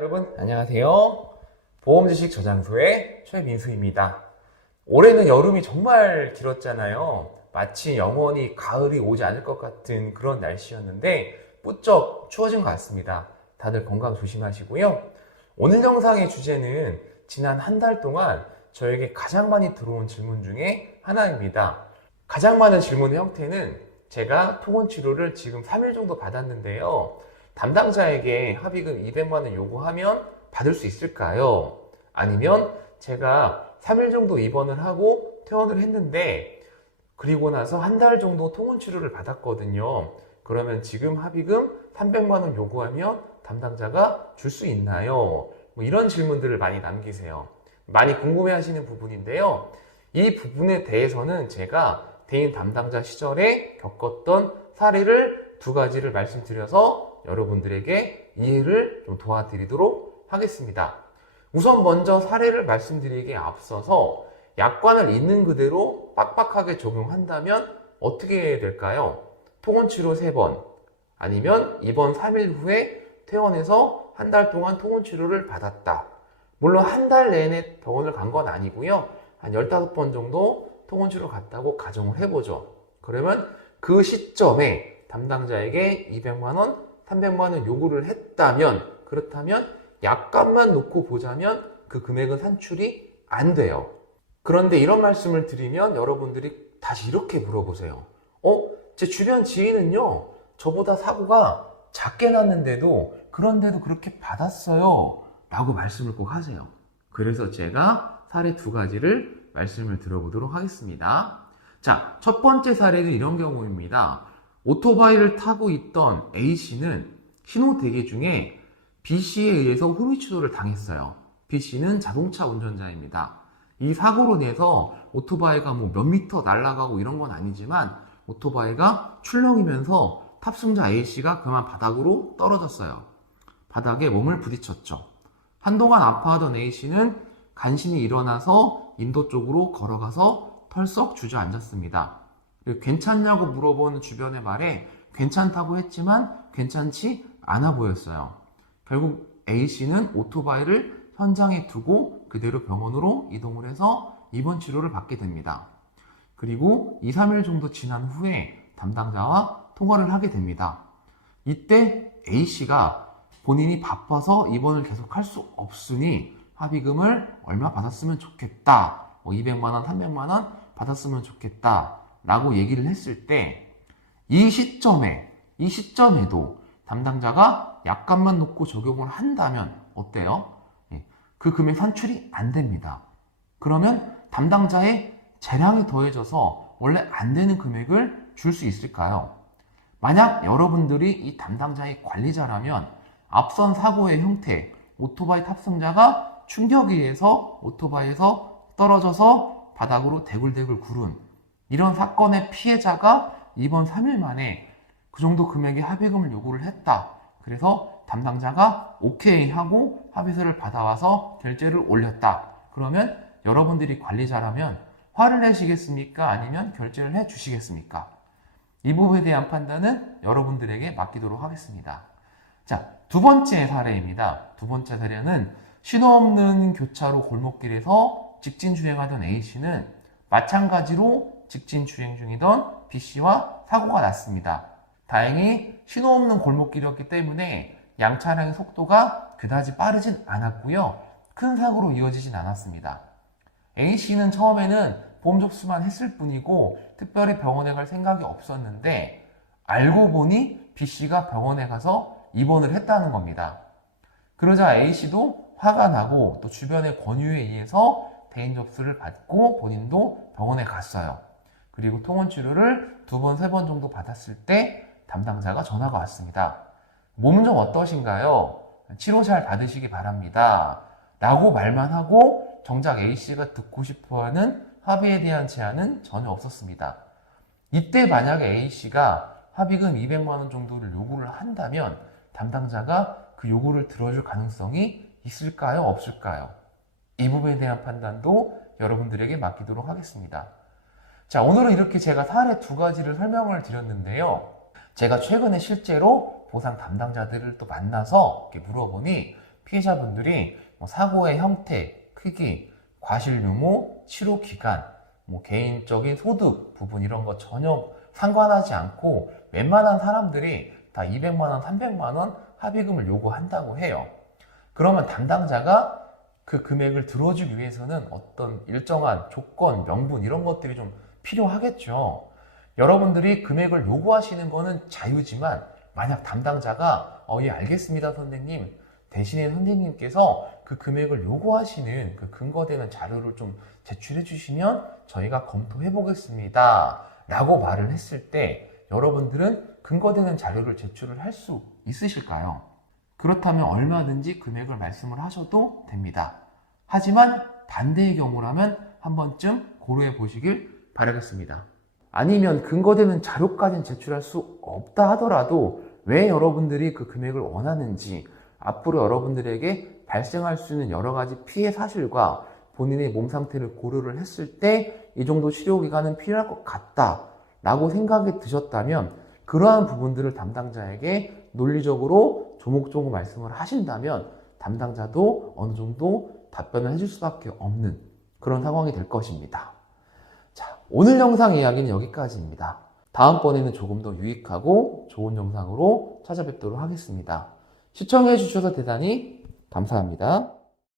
여러분 안녕하세요. 보험지식 저장소의 최민수입니다. 올해는 여름이 정말 길었잖아요. 마치 영원히 가을이 오지 않을 것 같은 그런 날씨였는데 부쩍 추워진 것 같습니다. 다들 건강 조심하시고요. 오늘 영상의 주제는 지난 한 달 동안 저에게 가장 많이 들어온 질문 중에 하나입니다. 가장 많은 질문의 형태는 제가 통원치료를 지금 3일 정도 받았는데요. 담당자에게 합의금 200만 원 요구하면 받을 수 있을까요? 아니면 제가 3일 정도 입원을 하고 퇴원을 했는데 그리고 나서 한 달 정도 통원치료를 받았거든요. 그러면 지금 합의금 300만 원 요구하면 담당자가 줄 수 있나요? 이런 질문들을 많이 남기세요. 많이 궁금해 하시는 부분인데요. 이 부분에 대해서는 제가 대인 담당자 시절에 겪었던 사례를 두 가지를 말씀드려서 여러분들에게 이해를 좀 도와드리도록 하겠습니다. 우선 먼저 사례를 말씀드리기에 앞서서 약관을 있는 그대로 빡빡하게 적용한다면 어떻게 될까요? 통원치료 3번 아니면 입원 3일 후에 퇴원해서 한 달 동안 통원치료를 받았다. 물론 한 달 내내 병원을 간 건 아니고요. 한 15번 정도 통원치료 갔다고 가정을 해보죠. 그러면 그 시점에 담당자에게 200만 원, 300만 원 요구를 했다면, 그렇다면 약값만 놓고 보자면 그 금액은 산출이 안 돼요. 그런데 이런 말씀을 드리면 여러분들이 다시 이렇게 물어보세요. 제 주변 지인은요, 저보다 사고가 작게 났는데도 그런데도 그렇게 받았어요 라고 말씀을 꼭 하세요. 그래서 제가 사례 두 가지를 말씀을 들어보도록 하겠습니다. 자, 첫 번째 사례는 이런 경우입니다. 오토바이를 타고 있던 A씨는 신호대기 중에 B씨에 의해서 후미추돌을 당했어요. B씨는 자동차 운전자입니다. 이 사고로 인해서 오토바이가 몇 미터 날아가고 이런 건 아니지만 오토바이가 출렁이면서 탑승자 A씨가 그만 바닥으로 떨어졌어요. 바닥에 몸을 부딪혔죠. 한동안 아파하던 A씨는 간신히 일어나서 인도 쪽으로 걸어가서 털썩 주저앉았습니다. 괜찮냐고 물어보는 주변의 말에 괜찮다고 했지만 괜찮지 않아 보였어요. 결국 A씨는 오토바이를 현장에 두고 그대로 병원으로 이동을 해서 입원 치료를 받게 됩니다. 그리고 2, 3일 정도 지난 후에 담당자와 통화를 하게 됩니다. 이때 A씨가 본인이 바빠서 입원을 계속할 수 없으니 합의금을 얼마 받았으면 좋겠다. 200만 원, 300만 원 받았으면 좋겠다. 라고 얘기를 했을 때 이 시점에도 담당자가 약값만 놓고 적용을 한다면 어때요? 그 금액 산출이 안 됩니다. 그러면 담당자의 재량이 더해져서 원래 안 되는 금액을 줄 수 있을까요? 만약 여러분들이 이 담당자의 관리자라면 앞선 사고의 형태, 오토바이 탑승자가 충격에 의해서 오토바이에서 떨어져서 바닥으로 대굴대굴 구른 이런 사건의 피해자가 이번 3일 만에 그 정도 금액의 합의금을 요구를 했다. 그래서 담당자가 오케이 하고 합의서를 받아와서 결제를 올렸다. 그러면 여러분들이 관리자라면 화를 내시겠습니까? 아니면 결제를 해 주시겠습니까? 이 부분에 대한 판단은 여러분들에게 맡기도록 하겠습니다. 자, 두 번째 사례입니다. 두 번째 사례는 신호 없는 교차로 골목길에서 직진 주행하던 A씨는 마찬가지로 직진 주행 중이던 B씨와 사고가 났습니다. 다행히 신호 없는 골목길이었기 때문에 양 차량의 속도가 그다지 빠르진 않았고요. 큰 사고로 이어지진 않았습니다. A씨는 처음에는 보험 접수만 했을 뿐이고 특별히 병원에 갈 생각이 없었는데 알고 보니 B씨가 병원에 가서 입원을 했다는 겁니다. 그러자 A씨도 화가 나고 또 주변의 권유에 의해서 대인 접수를 받고 본인도 병원에 갔어요. 그리고 통원치료를 2번, 3번 정도 받았을 때 담당자가 전화가 왔습니다. 몸 좀 어떠신가요? 치료 잘 받으시기 바랍니다. 라고 말만 하고 정작 A씨가 듣고 싶어하는 합의에 대한 제안은 전혀 없었습니다. 이때 만약에 A씨가 합의금 200만 원 정도를 요구를 한다면 담당자가 그 요구를 들어줄 가능성이 있을까요? 없을까요? 이 부분에 대한 판단도 여러분들에게 맡기도록 하겠습니다. 자, 오늘은 이렇게 제가 사례 두 가지를 설명을 드렸는데요. 제가 최근에 실제로 보상 담당자들을 또 만나서 이렇게 물어보니 피해자분들이 사고의 형태, 크기, 과실 유무, 치료 기간, 개인적인 소득 부분 이런 거 전혀 상관하지 않고 웬만한 사람들이 다 200만 원, 300만 원 합의금을 요구한다고 해요. 그러면 담당자가 그 금액을 들어주기 위해서는 어떤 일정한 조건, 명분 이런 것들이 좀 필요하겠죠. 여러분들이 금액을 요구하시는 거는 자유지만 만약 담당자가 예, 알겠습니다, 선생님. 대신에 선생님께서 그 금액을 요구하시는 그 근거되는 자료를 좀 제출해 주시면 저희가 검토해 보겠습니다. 라고 말을 했을 때 여러분들은 근거되는 자료를 제출을 할 수 있으실까요? 그렇다면 얼마든지 금액을 말씀을 하셔도 됩니다. 하지만 반대의 경우라면 한 번쯤 고려해 보시길 바라겠습니다. 아니면 근거되는 자료까지는 제출할 수 없다 하더라도 왜 여러분들이 그 금액을 원하는지, 앞으로 여러분들에게 발생할 수 있는 여러 가지 피해 사실과 본인의 몸 상태를 고려를 했을 때 이 정도 치료 기간은 필요할 것 같다 라고 생각이 드셨다면 그러한 부분들을 담당자에게 논리적으로 조목조목 말씀을 하신다면 담당자도 어느 정도 답변을 해줄 수밖에 없는 그런 상황이 될 것입니다. 자, 오늘 영상 이야기는 여기까지입니다. 다음번에는 조금 더 유익하고 좋은 영상으로 찾아뵙도록 하겠습니다. 시청해 주셔서 대단히 감사합니다.